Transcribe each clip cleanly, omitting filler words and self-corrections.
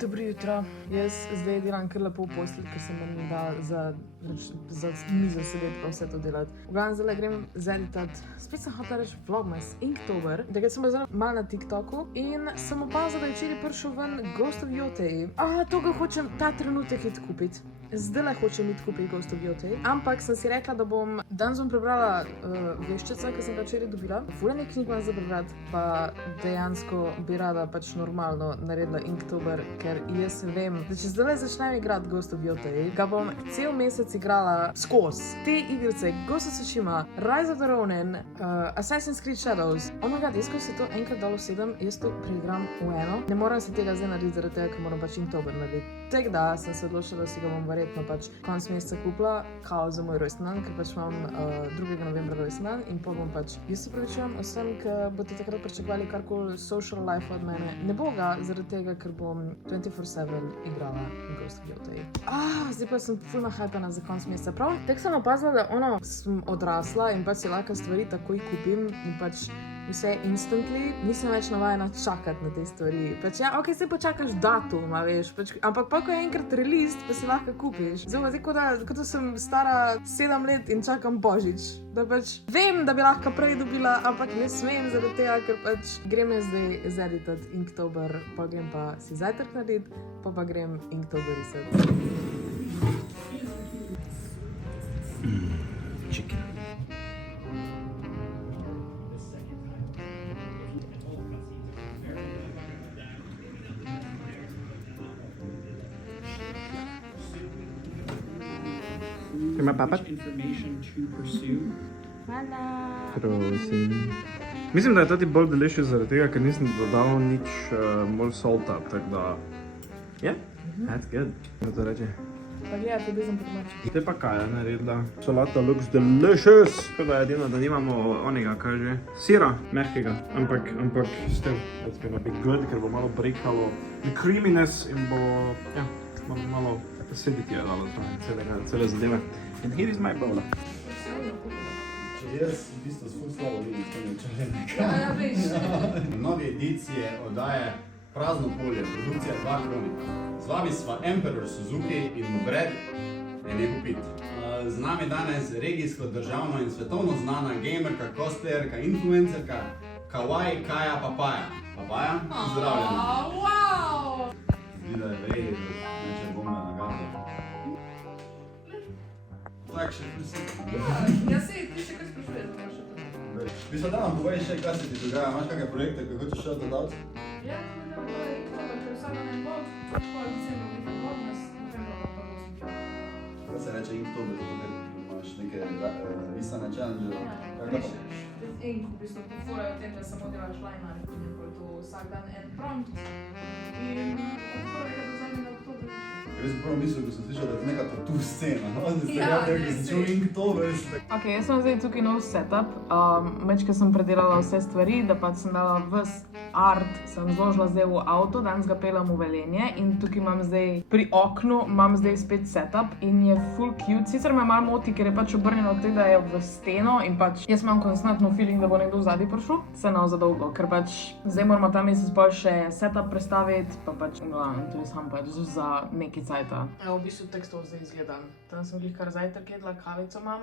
Dobro jutro. Jaz zdaj delam kar lepo v postelji, ker sem mi da za mizo sedeti pa vse to delati. V glavnem zdaj grem zeditat, spet sem hotela reči Vlogmas Inktober. Takrat sem bila zelo malo na TikToku in sem opazila, da je včeraj prišel ven Ghost of Yotei. To ga hočem ta trenutek iti kupiti. Zdajle hočem iti kupiti Ghost of Yotei, ampak sem si rekla, da bom danes prebrala veščica, ki sem ga včeraj dobila. Fulane knjig imam za prebrati, pa dejansko bi rada pač normalno naredila Inktober, ker jaz vem, da če zdaj začnem igrati Ghost of Yotei, ga bom cel mesec igrala skozi. Te igrice, Ghost of Tsushima, Rise of the Ronin, Assassin's Creed Shadows. Oh my god, jaz ko se to enkrat dalo 7, jaz to preigram v eno. Ne moram si tega zdaj narediti zaradi tega, ker moram pač Inktober narediti. Tako da sem se odločila, da si ga bom verjetno pač konec meseca kupila, kao za moj rojstni dan, ker pač imam 2. novembra rojstni dan in pa bom pač, jaz se pravičujem vsem, ki boste takrat pričakovali karkoli social life od mene. Ne bo ga, zaradi tega, ker bom 24/7 igrala Ghost of Yotei. Zdaj pa sem ful nahypana za konec meseca. Prav, tako sem opazila, da sem odrasla in pač si lahko stvari takoj kupim in pač vse instantly, nisem več navajena čakati na te stvari. Pač ja, ok, zdaj počakaš datum, veš, pač, ampak pa ko je enkrat release, pa si lahko kupiš. Zdaj kot da sem stara 7 let in čakam Božič. Da pač vem, da bi lahko prej dobila, ampak ne smem zaradi tega, ker pač grem jaz zdaj zeditat Inktober, pa grem pa si zajtrk narediti, pa grem Inktober risati. Chicken. Ima papat? Prosim. Mislim, da je tati bolj delicious zaradi tega, ker nisem dodal nič bolj salta, tako da... Yeah? That's good. Kako to reče? Pa gledaj, tudi sem podomačila. Te pa kaj je naredila? Salata looks delicious! Tako da je edino, da nimamo onega, kaj že? Sira, mehkega, ampak still, it's gonna be good, ker bo malo brekalo the creaminess in bo, ja, malo acidity je dalo cele zadeve. And here is my bowl. Jaz v bistvu ful slabo vidim to nečarenek. Ja, veš. Novi edicije oddaje Prazno polje, produkcija 2 kronika. Z vami sva Emperor Suzuki in Mobred je nepopit. Z nami danes regijsko, državno in svetovno znana gamerka, cosplayerka, influencerka Kawaii Kaja Papaja. Papaja, pozdravljena. Wow! Zdi, da je verjeli, da neče bomba na gazo. Tak še prisutno. Ja se, ti še kaj sprašuješ, da še to. Vi sva da nam povej še, kaj se ti dogaja, imaš kakve projekte, kaj hočeš še dodati? Ja, to je Inktober, ker vsak dan je bod, pa decembra biti Vlogmas, novembra pa Ghost of Yotei. Kaj se reče Inktober, ker imaš neke risane challenge? In v bistvu fora je v tem, da samo delaš linear, in je to vsak dan en prompt. In od 1. do zadnjega oktobra. Jaz sem prvo mislil, ko sem slišal, da je neka tattoo scena, no? Da ste Ja, rekli, da res sem čul Inktober. Ok, jaz sem zdaj tukaj nov setup, mečke sem predelala vse stvari, da pač sem dala ves art, sem zložila zdaj v avto, danes ga pelem v Velenje in tukaj imam zdaj, pri oknu imam zdaj spet setup in je full cute. Sicer me malo moti, ker je pač obrnjeno od tega, da je v steno in pač jaz imam konstantno feeling, da bo nekdo vzadi prišel, se ne za dolgo, ker pač zdaj moramo ta mesec bolj še setup prestaviti, pa pač to je sam pač za neki cajta. Evo, v bistvu tekstov zdaj izgledam. Tam sem glih kar zajtrk jedla, kavico imam,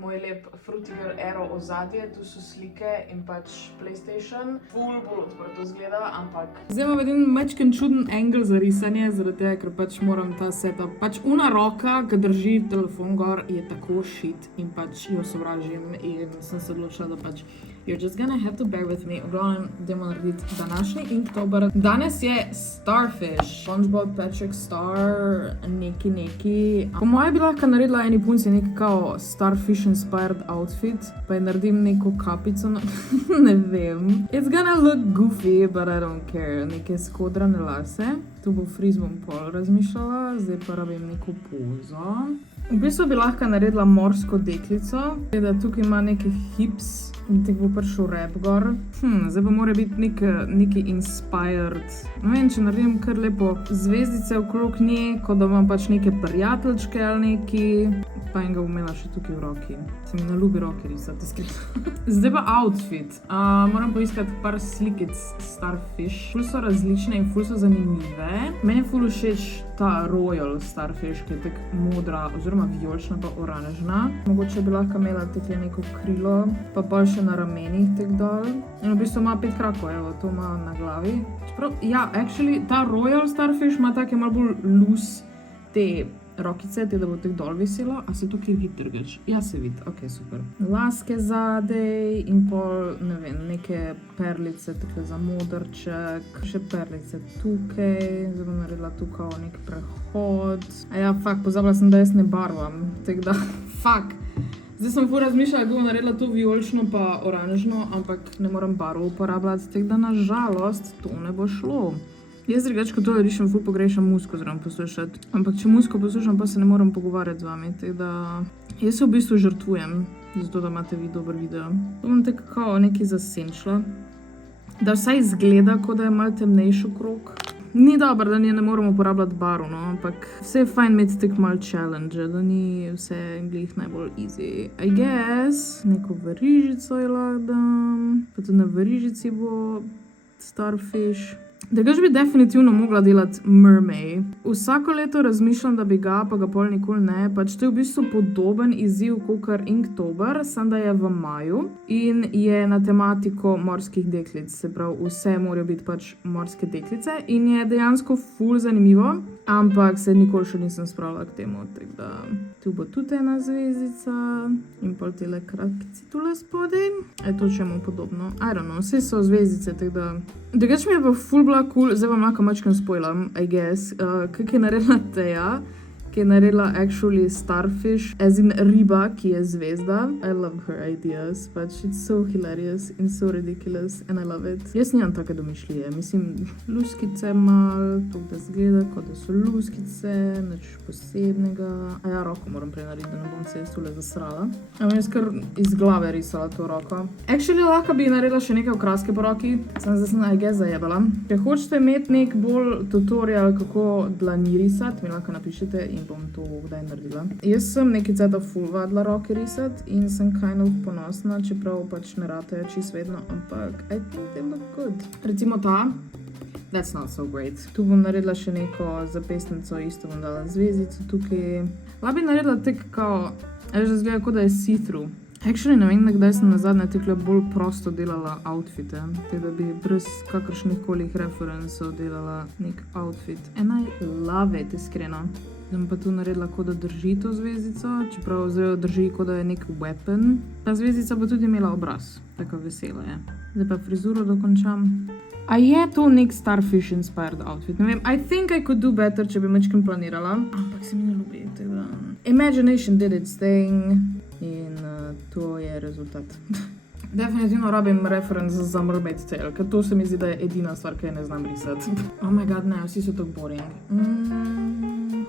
moj lep Frutiger Aero ozadje, tu so slike in pač PlayStation. Ful bolj odprto izgleda, ampak... Zdaj imam edin majčken čuden angle za risanje, zaradi tega, ker pač moram ta setup. Pač una roka, ki drži telefon gor, je tako shit in pač jo sovražim in sem se odločila, da pač you're just gonna have to bear with me. V glavnem, dajmo narediti današnji Inktober. Danes je Starfish, SpongeBob, Patrick Star, neki. Po moje bi lahko naredila eni punci neki kao Starfish inspired outfit, pa je naredim neko kapico na... ne vem. It's gonna look goofy, but I don't care. Neke skodrane lase. Tu bo friz bom pol razmišljala, zdaj pa rabim neko pozo. V bistvu bi lahko naredila morsko deklico, da tukaj ima neke hips, Tako bo prišel rap gor. Zdaj pa mora biti neki inspired. Ne vem, če naredim kar lepo zvezdice okrog nje, kot da imam pač neke prijateljčke ali neki. Pa in ga bom imela še tukaj v roki. Se mi na ljubi roki risati, iskreno. Zdaj pa outfit. Moram poiskati par slikic Starfish. Ful so različne in ful so zanimive. Meni je ful všeč ta Royal Starfish, ki je tak modra oziroma vijolična pa oranžna. Mogoče bi lahko imela tekle neko krilo, pa bolj še na ramenih tek dol. In v bistvu ima 5 krakov, evo, to ima na glavi. Čeprav, ja, actually, ta Royal Starfish ima take malo bolj loose te rokice, te da bo tek dol viselo. A se tukaj vidi drugač? Ja, se vidi, ok, super. Laske zadej in pol, ne vem, neke perlice tukaj za modrček, še perlice tukaj, zdaj bom naredila tukaj nek prehod. A ja, fakt, pozabila sem, da jaz ne barvam, tek da, fakt. Zdaj sem ful razmišljala, da bom naredila to vijolično pa oranžno, ampak ne moram barvo uporabljati, tek da nažalost to ne bo šlo. Jaz drugače, ko tole rišem, ful pogrešam muziko zraven poslušati. Ampak če muziko poslušam, pa se ne morem pogovarjati z vami, tako da jaz se v bistvu žrtvujem, zato da imate vi dober video. To bom tako kao nekaj zasenčila, da vsaj izgleda, kot da je malo temnejši krog. Ni dobro, da ne moramo uporabljati barv, no, ampak vse je fajn imeti tako malo challenge, da ni vse glih najbolj easy. I guess, neko verižico je lahko dam, pa tudi na verižici bo Starfish. Drugače bi definitivno mogla delati Mermaid. Vsako leto razmišljam, da bi ga, pa ga pol nikoli ne. Pač to je v bistvu podoben izziv kakor Inktober, samo da je v maju in je na tematiko morskih deklic. Se pravi, vse morajo biti pač morske deklice in je dejansko ful zanimivo, ampak se nikoli še nisem spravila k temu. Tako da tu bo tudi ena zvezdica in pol tele kratkici tule spodaj. Je to čemu podobno? I don't know, vse so zvezdice, tako da... Drugače mi je pa ful bila cool, zdaj vam lahko mačkam spoilam, I guess, kak je naredila Teja, ki je naredila actually Starfish, as in riba, ki je zvezda. I love her ideas, pač it's so hilarious and so ridiculous and I love it. Jaz nimam take domišljije, mislim, luskice mal, to da zgleda, kot da so luskice, nič posebnega. A ja, roko moram prej narediti, da ne bom se jaz tule zasrala. Ampak jaz kar iz glave risala to roko. Actually, lahko bi naredila še nekaj okraske po roki, zdaj sem I guess zajebala. Če hočete imeti nek bolj tutorial, kako dlani risati, mi lahko napišete in bom to kdaj naredila. Jaz sem nekaj ceta ful vadila roke risati in sem kind of ponosna, čeprav pač ne ratejo čisto vedno, ampak I think they look good. Recimo ta, that's not so great. Tu bom naredila še neko zapestnico, isto bom dala zvezdico tukaj. Lahko bi naredila tek kao, že zgleda, kot da je see-through. Actually, ne vem, kdaj sem nazadnje tekle bolj prosto delala outfite, te da bi brez kakršnih kolih referencov delala nek outfit. And I love it, iskreno. Zdaj pa tu naredila, kot da drži to zvezdico, čeprav zdaj jo drži, kot da je nek weapon. Ta zvezdica bo tudi imela obraz, tako vesela je. Zdaj pa frizuro dokončam. A je to nek Starfish inspired outfit? Ne vem, I think I could do better, če bi mečkim planirala. Ampak se mi ne ljubi, teda... Imagination did its thing in to je rezultat. Definitivno rabim reference za Mermaid Tale, ker to se mi zdi, da je edina stvar, ki je ne znam risati. Oh my god, ne, vsi so tako boring.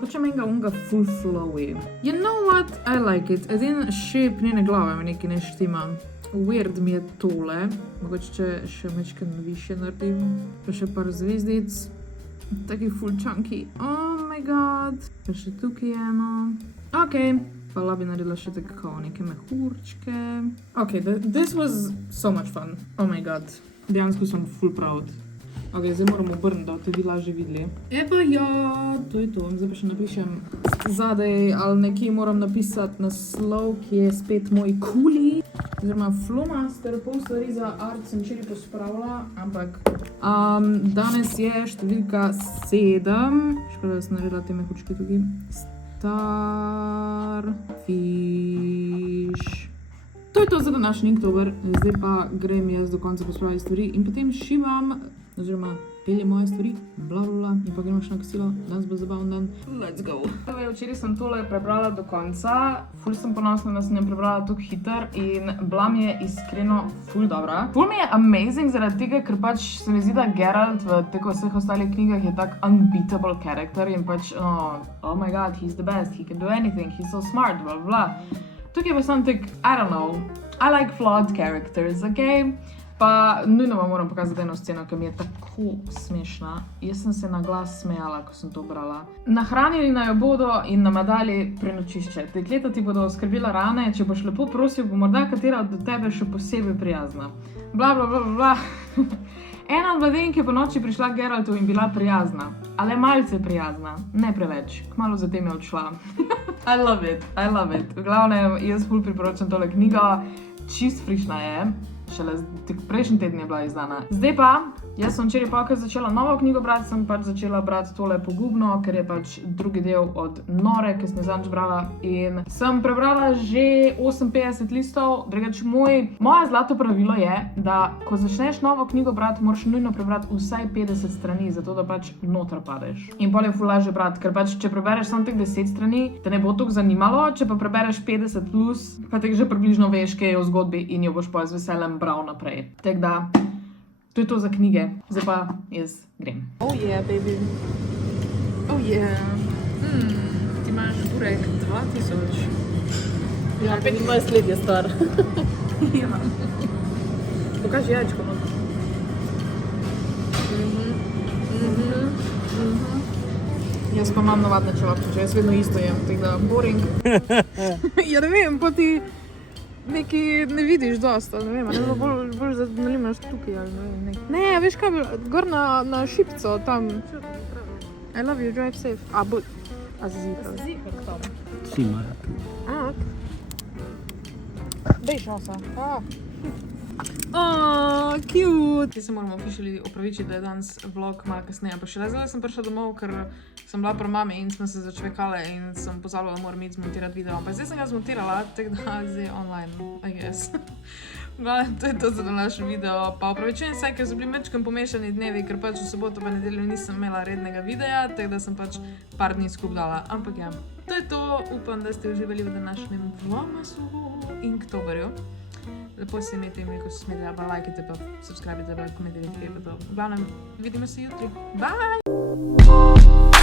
Hočem enega unga full flowy. You know what? I like it. Edin shape njene glave mi nekaj ne štima. Weird mi je tole. Mogoče če še mečken više naredim. Pa še par zvezdic. Taki full chunky. Oh my god. Pa še tukaj eno. Okej. Pa bi naredila še tako neke mehurčke. Ok, this was so much fun. Oh my god. Dejansko sem full proud. Ok, zdaj moram obrniti, da boste vi lažje videli. Evo ja, to je to. Zdaj pa še napišem zadaj ali nekje moram napisati naslov, ki je spet moj kuli. Oziroma Flowmaster, pol stvari za art sem včeraj pospravila, ampak danes je številka 7. Škoda, da sem naredila te mehurčke tukaj. Starfish. To je to za današnji Inktober, zdaj pa grem jaz do konca pospraviti stvari in potem šivam, oziroma peljem moje stvari, bla bla bla, in pa gremo še na kosilo, danes bo zabaven dan. Let's go! Včeraj sem tole prebrala do konca, ful sem ponosna, da sem jo prebrala tako hiter in bila mi je iskreno ful dobra. Ful mi je amazing zaradi tega, ker pač se mi zdi, da Geralt v tako vseh ostalih knjigah je tak unbeatable character in pač, oh my god, he's the best, he can do anything, he's so smart, bla bla. Tukaj pa sem tak, I don't know, I like flawed characters, ok? Pa nujno vam moram pokazati eno sceno, ki mi je tako smešna. Jaz sem se na glas smejala, ko sem to brala. Nahranili naj jo bodo in nama dali prenočišče. Dekleta ti bodo oskrbila rane, če boš lepo prosil, bo morda katera od tebe še posebej prijazna. Bla, bla, bla, bla. Ena od mladenk je po noči prišla k Geraltu in bila prijazna. Ale malce prijazna, ne preveč. Kmalu zatem je odšla. I love it, I love it. V glavnem, jaz ful priporočam tole knjigo. Čist frišna je. Šele prejšnji teden je bila izdana. Zdaj pa, jaz sem včeraj pakaj začela novo knjigo brati, sem pač začela brati tole Pogubno, ker je pač drugi del od Nore, ki sem jo zadnjič brala in sem prebrala že 58 listov. Drugače, moje zlato pravilo je, da ko začneš novo knjigo brati, moraš nujno prebrati vsaj 50 strani, zato da pač noter padeš. In pol je ful lažje brati, ker pač če prebereš samo teh 10 strani, te ne bo toliko zanimalo, če pa prebereš 50 plus, pa te že približno veš, kaj je v zgodbi in jo boš pa z veseljem bral naprej. Tako da, to je to za knjige. Zdaj pa jaz grem. Oh yeah, baby. Oh yeah. Ti imaš burek 2000. Ja, 25 let je star. Ja. Pokaži jajčko. Jaz pa imam navadne čevapčiče, jaz vedno isto jem, tako da boring. Ja ne vem, pa ti neki ne vidiš dosta, ne vem, ne bolj nalimaš tukaj ali ne vem, nekaj. Ne, veš kaj, gor na šipco, tam. I love you, drive safe. A si zihar? Zihar tam. Si mora. Ok. Dej šosa. Oh, cute! Zdaj se moramo officially opravičiti, da je danes vlog malo kasneje, pa šele zdaj sem prišla domov, ker sem bila pri mami in smo se začvekale in sem pozabila, da moram iti zmontirati video. Pa zdaj sem ga zmontirala, tako da zdaj online, I guess. To je to za današnji video, pa opravičujem se, ker so bili mečkem pomešani dnevi, ker pač v soboto pa nedeljo nisem imela rednega videa, tako da sem pač par dni skup dala. Ampak ja, to je to, upam, da ste uživali v današnjem vlogmasu Inktoberju. Lepo se imejte, ko se smete, pa lajkajte, pa subscribite, pa komentirajte, pa to. V glavnem, vidimo se jutri. Bye!